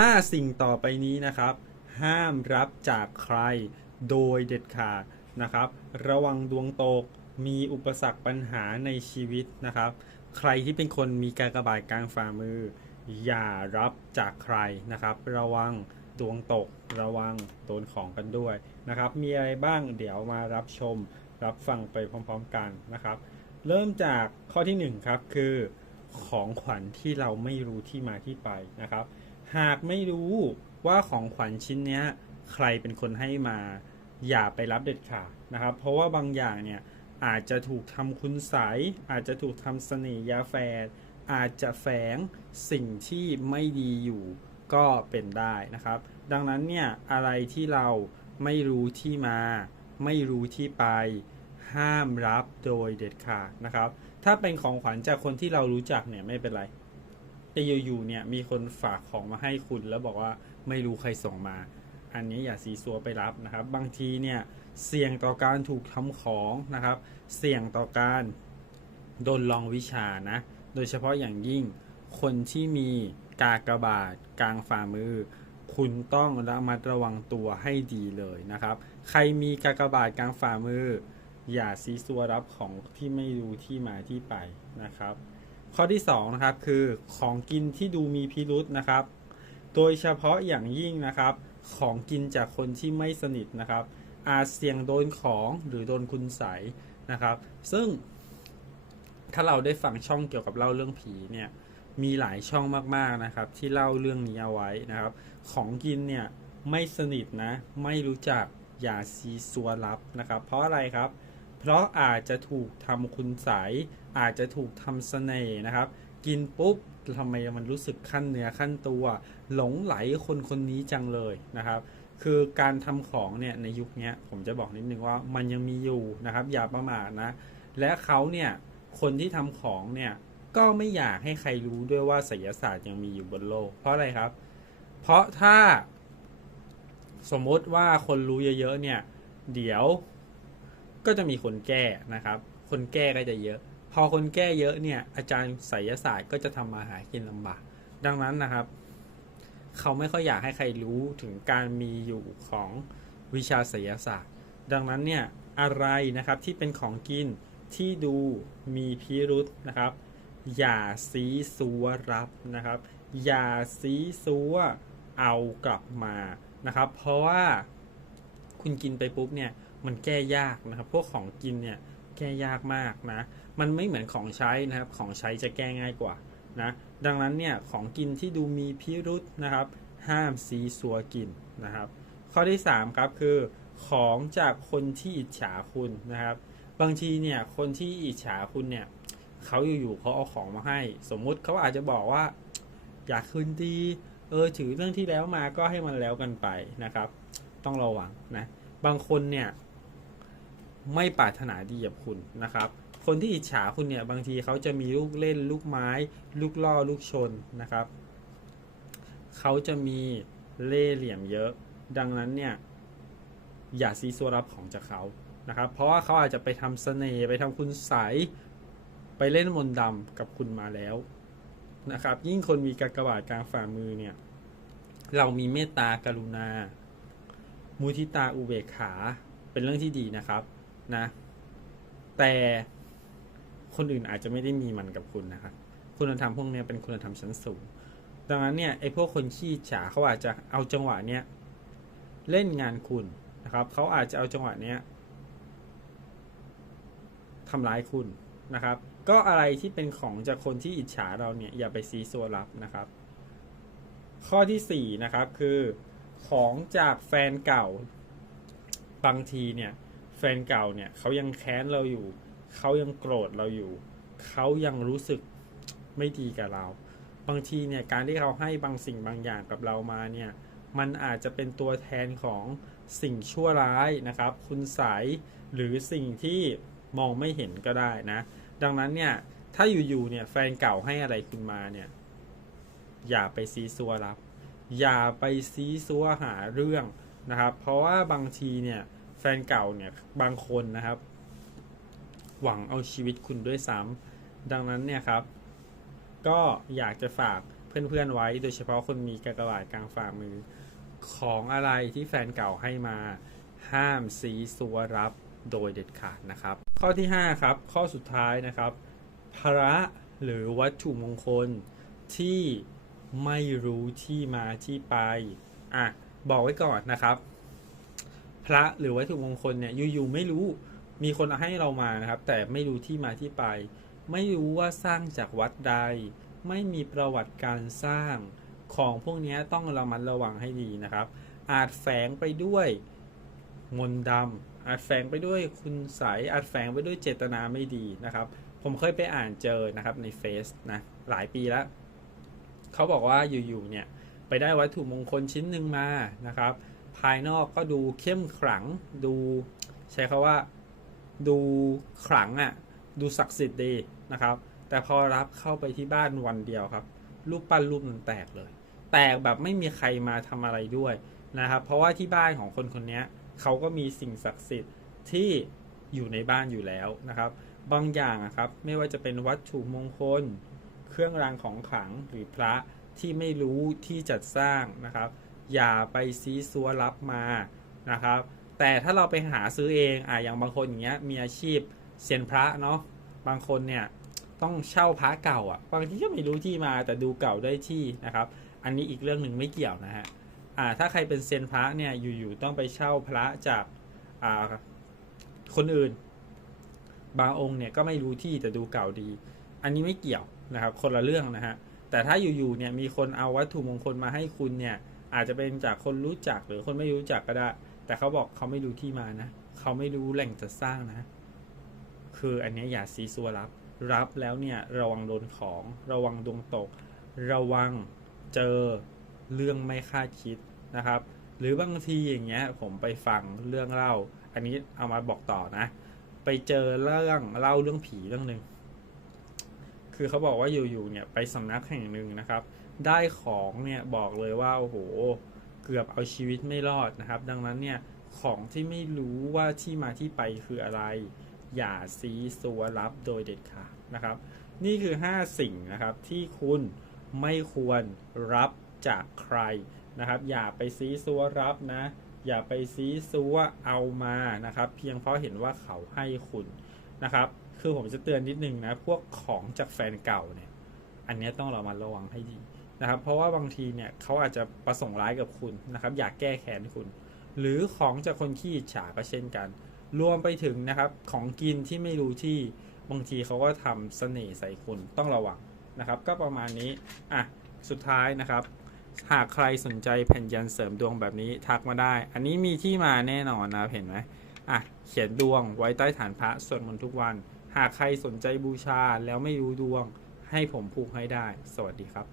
5 สิ่งต่อไปนี้นะครับ ห้ามรับจากใครโดยเด็ดขาดนะครับ ระวังดวงตกมีอุปสรรคปัญหาในชีวิตนะครับ ใครที่เป็นคนมีการกระบาดกลางฝ่ามือ อย่ารับจากใครนะครับ ระวังดวงตกระวังโดนของกันด้วยนะครับ มีอะไรบ้างเดี๋ยวมารับชม รับฟังไปพร้อมๆกันนะครับ เริ่มจากข้อที่หนึ่งครับคือของขวัญที่เราไม่รู้ที่มาที่ไปนะครับ หากไม่รู้ว่าของขวัญชิ้นเนี้ยใครเป็นคนให้มา อย่าไปรับเด็ดขาดนะครับ เพราะว่าบางอย่างเนี่ยอาจจะถูกทำคุณใสยอาจจะถูกทำเสน่หยาแฝดอาจจะแฝงสิ่งที่ไม่ดีอยู่ก็เป็นได้นะครับ ดังนั้นเนี่ยอะไรที่เราไม่รู้ที่มา ไม่รู้ที่ไป ห้ามรับโดยเด็ดขาดนะครับ ถ้าเป็นของขวัญจากคนที่เรารู้จักเนี่ยไม่เป็นไร แต่อยู่ๆเนี่ยมีคนฝากของมาให้คุณแล้วบอกว่าไม่รู้ใครส่งมา อันนี้อย่าซีซัวไปรับนะครับ บางทีเนี่ยเสี่ยงต่อการถูกทำของนะครับ เสี่ยงต่อการโดนลองวิชานะ โดยเฉพาะอย่างยิ่งคนที่มีกากระบาทกลางฝ่ามือ คุณต้องระมัดระวังตัวให้ดีเลยนะครับ ใครมีกากบาทกลางฝ่ามือ อย่าซีซัวรับของที่ไม่รู้ที่มาที่ไปนะครับ ข้อที่ 2 นะครับ คือของกินที่ดูมีพิรุษนะครับ โดยเฉพาะอย่างยิ่งนะครับ ของกินจากคนที่ไม่สนิทนะครับ อาจเสี่ยงโดนของหรือโดนคุณใสนะครับ ซึ่งถ้าเราได้ฟังช่องเกี่ยวกับเล่าเรื่องผีเนี่ยมีหลายช่องมากๆนะครับ ที่เล่าเรื่องนี้เอาไว้นะครับ ของกินเนี่ยไม่สนิทนะไม่รู้จักอย่าซีซัวรับนะครับ เพราะอะไรครับ เพราะอาจจะถูกทำคุณใสยอาจจะถูกทำเสน่ห์นะครับ กินปุ๊บทำไมมันรู้สึกขั้นเนื้อขั้นตัว หลงไหลคนคนนี้จังเลยนะครับ คือการทำของเนี่ยในยุคนี้ผมจะบอกนิดนึงว่ามันยังมีอยู่นะครับ อย่าประมาทนะ และเขาเนี่ยคนที่ทำของเนี่ยก็ไม่อยากให้ใครรู้ด้วยว่าไสยศาสตร์ยังมีอยู่บนโลก เพราะอะไรครับ เพราะถ้าสมมติว่าคนรู้เยอะๆเนี่ย เดี๋ยว ก็จะมีคนแก้นะครับ คนแก้ก็จะเยอะ พอคนแก้เยอะเนี่ย อาจารย์ไสยศาสตร์ก็จะทำมาหากินลำบาก ดังนั้นนะครับ เขาไม่ค่อยอยากให้ใครรู้ถึงการมีอยู่ของวิชาไสยศาสตร์ ดังนั้นเนี่ยอะไรนะครับที่เป็นของกินที่ดูมีพิรุษนะครับ อย่าซีซัวรับนะครับ อย่าซีซัวเอากลับมานะครับ เพราะว่า คุณกินไปปุ๊บเนี่ยมันแก้ยากนะครับ พวกของกินเนี่ยแก้ยากมากนะ มันไม่เหมือนของใช้นะครับ ของใช้จะแก้ง่ายกว่านะ ดังนั้นเนี่ยของกินที่ดูมีพิรุษนะครับ ห้ามซีซัวกินนะครับ ข้อที่3ครับคือของจากคนที่อิจฉาคุณนะครับ บางทีเนี่ยคนที่อิจฉาคุณเนี่ยเขาอยู่ๆเขาเอาของมาให้ สมมุติเขาอาจจะบอกว่า อยากคืนดี เออถือเรื่องที่แล้วมาก็ให้มันแล้วกันไปนะครับ ต้องระวังนะบางคนเนี่ย ไม่ปรารถนาดีกับคุณนะครับ คนที่อิจฉาคุณเนี่ยบางทีเขาจะมีลูกเล่นลูกไม้ ลูกล่อลูกชนนะครับเขาจะมีเล่ห์เหลี่ยมเยอะ ดังนั้นเนี่ยอย่าซีซัวรับของจากเขานะครับ เพราะว่าเขาอาจจะไปทำเสน่ห์ไปทำคุณใสไปเล่นมนต์ดำกับคุณมาแล้วนะครับ ยิ่งคนมีกากบาทกลางฝ่ามือเนี่ย เรามีเมตตากรุณา มุทิตาอุเบกขา เป็นเรื่องที่ดีนะครับนะ แต่คนอื่นอาจจะไม่ได้มีมันกับคุณนะครับ คุณธรรมพวกนี้เป็นคุณธรรมชั้นสูง ดังนั้นเนี่ยไอ้พวกคนขี้ฉาเขาอาจจะเอาจังหวะเนี้ยเล่นงานคุณนะครับ เขาอาจจะเอาจังหวะเนี้ยทำร้ายคุณนะครับ ก็อะไรที่เป็นของจากคนที่อิจฉาเราเนี่ยอย่าไปซีซัวรับนะครับ ข้อที่สี่นะครับคือ ของจากแฟนเก่า บางทีเนี่ย แฟนเก่าเนี่ยเขายังแค้นเราอยู่ เขายังโกรธเราอยู่ เขายังรู้สึกไม่ดีกับเรา บางทีเนี่ยการที่เขาให้บางสิ่งบางอย่างกับเรามาเนี่ย มันอาจจะเป็นตัวแทนของสิ่งชั่วร้ายนะครับ คุณใสยหรือสิ่งที่มองไม่เห็นก็ได้นะ ดังนั้นเนี่ยถ้าอยู่ๆเนี่ยแฟนเก่าให้อะไรคุณมาเนี่ย อย่าไปซีซัวรับ อย่าไปซีซัวหาเรื่องนะครับ เพราะว่าบางทีเนี่ยแฟนเก่าเนี่ยบางคนนะครับ หวังเอาชีวิตคุณด้วยซ้ำดังนั้นเนี่ยครับ ก็อยากจะฝากเพื่อนๆไว้ โดยเฉพาะคนมีกระบาดกลางฝ่ามือของอะไรที่แฟนเก่าให้มาห้ามซีซัวรับโดยเด็ดขาดนะครับ ข้อที่ 5 ครับ ข้อสุดท้ายนะครับ พระหรือวัตถุมงคลที่ ไม่รู้ที่มาที่ไป อะ บอกไว้ก่อนนะครับ พระหรือวัตถุมงคลเนี่ยอยู่ๆไม่รู้มีคนให้เรามานะครับ แต่ไม่รู้ที่มาที่ไป ไม่รู้ว่าสร้างจากวัดใด ไม่มีประวัติการสร้างของพวกนี้ต้องระมัดระวังให้ดีนะครับ อาจแฝงไปด้วยมนต์ดำอาจแฝงไปด้วยคุณใสยอาจแฝงไปด้วยเจตนาไม่ดีนะครับ ผมเคยไปอ่านเจอนะครับในเฟซนะหลายปีแล้ว เขาบอกว่าอยู่ๆเนี่ยไปได้วัตถุมงคลชิ้นหนึ่งมานะครับ ภายนอกก็ดูเข้มขลังดูใช้คาว่าดูขลังอะ่ะดูศักดิ์สิทธิ์ดีนะครับ แต่พอรับเข้าไปที่บ้านวันเดียวครับ รูปปั้นรูปนั้นแตกเลย แตกแบบไม่มีใครมาทำอะไรด้วยนะครับ เพราะว่าที่บ้านของคนคนนี้เขาก็มีสิ่งศักดิ์สิทธิ์ที่อยู่ในบ้านอยู่แล้วนะครับ บางอย่างอะครับ ไม่ว่าจะเป็นวัตถุมงคล เครื่องรางของขลังหรือพระที่ไม่รู้ที่จัดสร้างนะครับ อย่าไปซีซัวรับมานะครับ แต่ถ้าเราไปหาซื้อเองอะอย่างบางคนอย่างเงี้ยมีอาชีพเซียนพระเนาะบางคนเนี่ยต้องเช่าพระเก่าอะบางทีก็ไม่รู้ที่มาแต่ดูเก่าได้ที่นะครับ อันนี้อีกเรื่องหนึ่งไม่เกี่ยวนะฮะอ่าถ้าใครเป็นเซียนพระเนี่ยอยู่ๆต้องไปเช่าพระจากอ่าคนอื่น บางองค์เนี่ยก็ไม่รู้ที่แต่ดูเก่าดี อันนี้ไม่เกี่ยว นะครับ คนละเรื่องนะฮะแต่ถ้าอยู่ๆเนี่ยมีคนเอาวัตถุมงคลมาให้คุณเนี่ย อาจจะเป็นจากคนรู้จักหรือคนไม่รู้จักก็ได้ แต่เขาบอกเขาไม่รู้ที่มานะเขาไม่รู้แหล่งจัดสร้างนะ คืออันนี้อย่าซีซัวรับ รับแล้วเนี่ยระวังโดนของระวังดวงตก ระวังเจอเรื่องไม่คาดคิดนะครับ หรือบางทีอย่างเงี้ยผมไปฟังเรื่องเล่า อันนี้เอามาบอกต่อนะ ไปเจอเรื่องเล่าเรื่องผีเรื่องหนึ่ง คือเขาบอกว่าอยู่ๆเนี่ยไปสำนักแห่งหนึ่งนะครับ ได้ของเนี่ยบอกเลยว่าโอ้โหเกือบเอาชีวิตไม่รอดนะครับ ดังนั้นเนี่ยของที่ไม่รู้ว่าที่มาที่ไปคืออะไร อย่าซีซัวรับโดยเด็ดขาดนะครับ นี่คือ 5 สิ่งนะครับที่คุณไม่ควรรับจากใครนะครับ อย่าไปซีซัวรับนะ อย่าไปซีซัวเอามานะครับ เพียงเพราะเห็นว่าเขาให้คุณนะครับ คือผมจะเตือนนิดนึงนะ พวกของจากแฟนเก่าเนี่ย อันนี้ต้องเระมัดระวังให้ดีนะครับ เพราะว่าบางทีเนี่ยเขาอาจจะประสงค์ร้ายกับคุณนะครับ อยากแก้แค้นคุณ หรือของจากคนขี้ฉาก็เช่นกัน รวมไปถึงนะครับ ของกินที่ไม่รู้ที่บางทีเขาก็ทำเสน่ห์ใส่คุณต้องระวังนะครับ ก็ประมาณนี้อะสุดท้ายนะครับหากใครสนใจแผ่นยันเสริมดวงแบบนี้ทักมาได้ อันนี้มีที่มาแน่นอนนะเห็นไหมอะเขียนดวงไว้ใต้ฐานพระสวดมนต์ทุกวัน หากใครสนใจบูชาแล้วไม่รู้ดวง ให้ผมผูกให้ได้ สวัสดีครับ